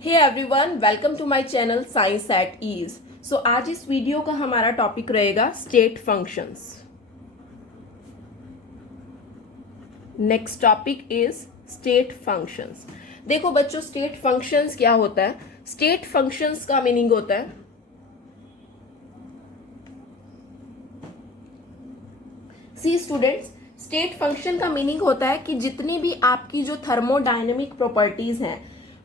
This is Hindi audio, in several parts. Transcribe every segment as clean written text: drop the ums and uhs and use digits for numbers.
Hey everyone, welcome to my channel science at ease. So आज इस वीडियो का हमारा टॉपिक रहेगा state functions. Next topic is state functions. देखो बच्चों, स्टेट फंक्शंस क्या होता है? स्टेट फंक्शंस का मीनिंग होता है, सी स्टूडेंट्स, स्टेट फंक्शन का मीनिंग होता है कि जितनी भी आपकी जो थर्मोडायनेमिक प्रॉपर्टीज हैं,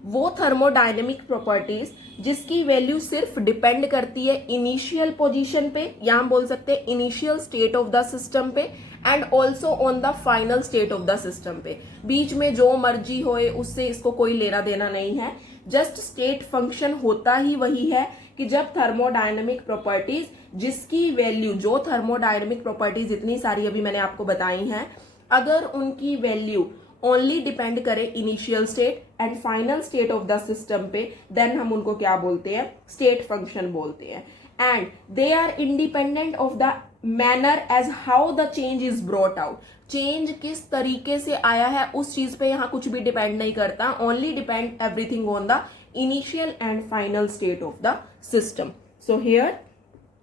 वो थर्मोडायनेमिक प्रॉपर्टीज जिसकी वैल्यू सिर्फ डिपेंड करती है इनिशियल पोजीशन पे, या हम बोल सकते हैं initial state of the system पे, and also on the final state of the system पे। बीच में जो मर्जी होए उससे इसको कोई लेना देना नहीं है। जस्ट स्टेट फंक्शन होता ही वही है कि जब थर्मोडायनेमिक प्रॉपर्टीज जिसकी वैल्यू, जो थर्मोडायनेमिक प्रॉपर्टीज इतनी सारी अभी मैंने आपको बताई हैं, अगर उनकी वैल्यू ओनली डिपेंड करे initial state and final state of the system पे, देन हम उनको क्या बोलते हैं? स्टेट फंक्शन बोलते हैं। And they are independent of the manner as how the change is brought out. Change किस तरीके से आया है उस चीज पे यहाँ कुछ भी डिपेंड नहीं करता, only depend everything on the initial and final state of the system. So here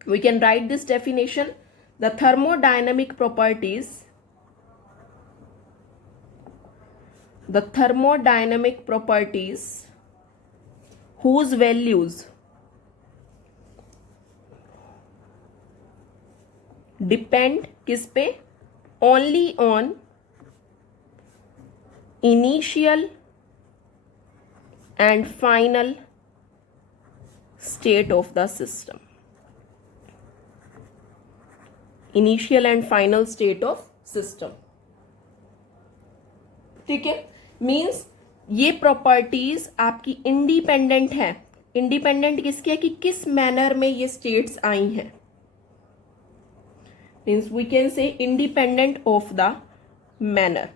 we can write this definition: the thermodynamic properties whose values depend किस पे? only on initial and final state of the system. Initial and final state of system. ठीक है, मीन्स ये प्रॉपर्टीज आपकी इंडिपेंडेंट है। इंडिपेंडेंट किसकी है? कि किस मैनर में ये स्टेट्स आई हैं। Means we can say independent of the manner.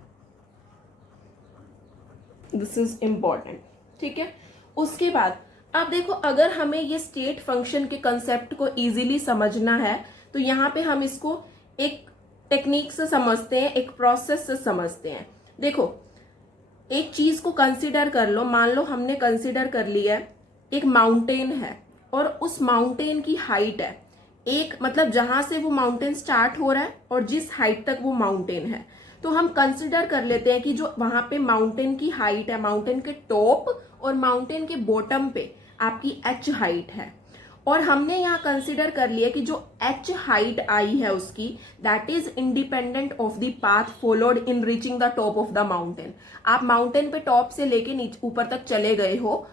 This is important. ठीक है, उसके बाद अब देखो, अगर हमें ये स्टेट फंक्शन के कंसेप्ट को इजीली समझना है तो यहाँ पे हम इसको एक टेक्निक से समझते हैं, एक प्रोसेस से समझते हैं। देखो, एक चीज को कंसिडर कर लो। मान लो हमने कंसिडर कर लिया है एक माउंटेन है और उस माउंटेन की हाइट है एक, मतलब जहां से वो माउंटेन स्टार्ट हो रहा है और जिस हाइट तक वो माउंटेन है, तो हम कंसिडर कर लेते हैं कि जो वहां पे माउंटेन की हाइट है, माउंटेन के टॉप और माउंटेन के बॉटम पे आपकी एच हाइट है। और हमने यहाँ कंसिडर कर लिया कि जो एच हाइट आई है उसकी, that is independent of the path followed in reaching the top of the mountain. आप माउंटेन पे टॉप से लेके नीचे ऊपर तक चले गए हो,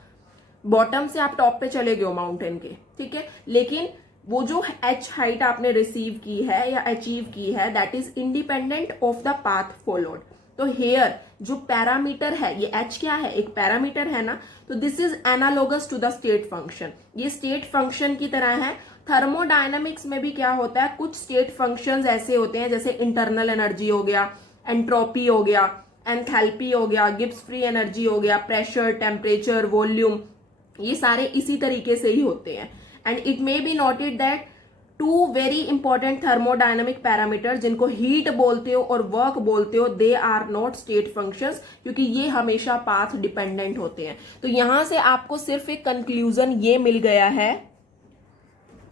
बॉटम से आप टॉप पे चले गए हो माउंटेन के, ठीक है, लेकिन वो जो एच हाइट आपने रिसीव की है या अचीव की है, that is independent of the path followed. तो हेयर जो पैरामीटर है, ये एच क्या है? एक पैरामीटर है ना। तो this is analogous to the state function. ये स्टेट फंक्शन की तरह है। थर्मोडायनामिक्स में भी क्या होता है, कुछ स्टेट फंक्शंस ऐसे होते हैं जैसे इंटरनल एनर्जी हो गया, एंट्रोपी हो गया, एंथैल्पी हो गया, गिब्स फ्री एनर्जी हो गया, प्रेशर, टेम्परेचर, वॉल्यूम, ये सारे इसी तरीके से ही होते हैं। And it may be noted that two very important thermodynamic parameter जिनको हीट बोलते हो और वर्क बोलते हो, they are not state functions, क्योंकि ये हमेशा पाथ डिपेंडेंट होते हैं। तो यहां से आपको सिर्फ एक कंक्लूजन ये मिल गया है,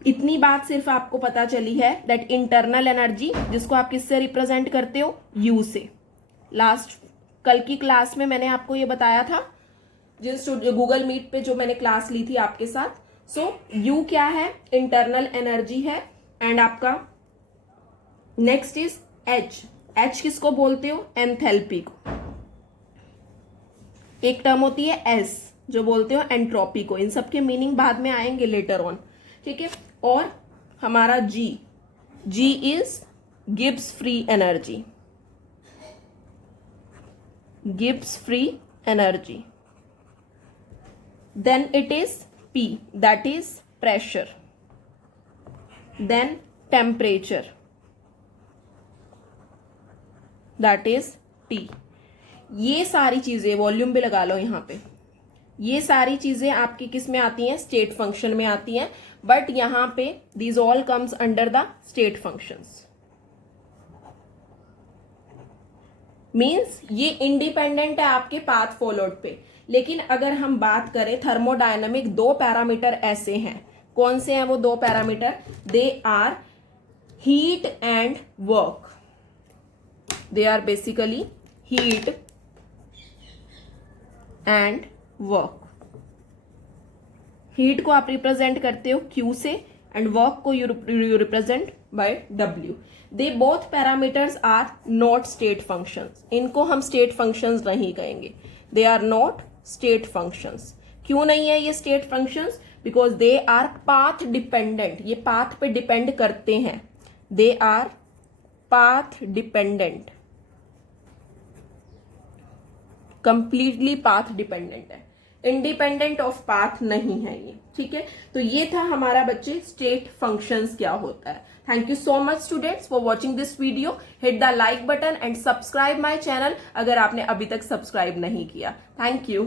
इतनी बात सिर्फ आपको पता चली है, दैट इंटरनल एनर्जी जिसको आप किससे रिप्रेजेंट करते हो? यू से। लास्ट कल की क्लास में मैंने आपको ये बताया था, जिस गूगल मीट पे जो मैंने क्लास ली थी आपके साथ। सो यू क्या है? इंटरनल एनर्जी है। एंड आपका नेक्स्ट इज एच। एच किसको बोलते हो? एंथैल्पी को। एक टर्म होती है एस जो बोलते हो एंट्रोपी को। इन सब के मीनिंग बाद में आएंगे लेटर ऑन, ठीक है। और हमारा G, G is Gibbs free energy, Gibbs free energy. Then it is P, that is pressure. Then temperature, that is T. ये सारी चीजें, वॉल्यूम भी लगा लो यहाँ पे, ये सारी चीजें आपकी किस में आती हैं? स्टेट फंक्शन में आती हैं। बट यहाँ पे these all comes under the state functions. Means ये इंडिपेंडेंट है आपके पाथ फॉलोड पे। लेकिन अगर हम बात करें थर्मोडायनामिक, दो पैरामीटर ऐसे हैं, कौन से हैं वो दो parameter? They are heat and work. They are basically heat and work. Heat को आप रिप्रेजेंट करते हो Q से एंड वर्क को you represent by W। They both parameters are not state functions. इनको हम स्टेट फंक्शंस नहीं कहेंगे, they are not state functions. क्यों नहीं है ये state functions? Because they are path dependent, ये पाथ पे डिपेंड करते हैं। They are path dependent, completely path dependent है, इंडिपेंडेंट ऑफ पाथ नहीं है ये। ठीक है, तो ये था हमारा बच्चे स्टेट फंक्शंस क्या होता है। Thank you so much students for watching this video. Hit the like button and subscribe my channel अगर आपने अभी तक सब्सक्राइब नहीं किया। Thank you.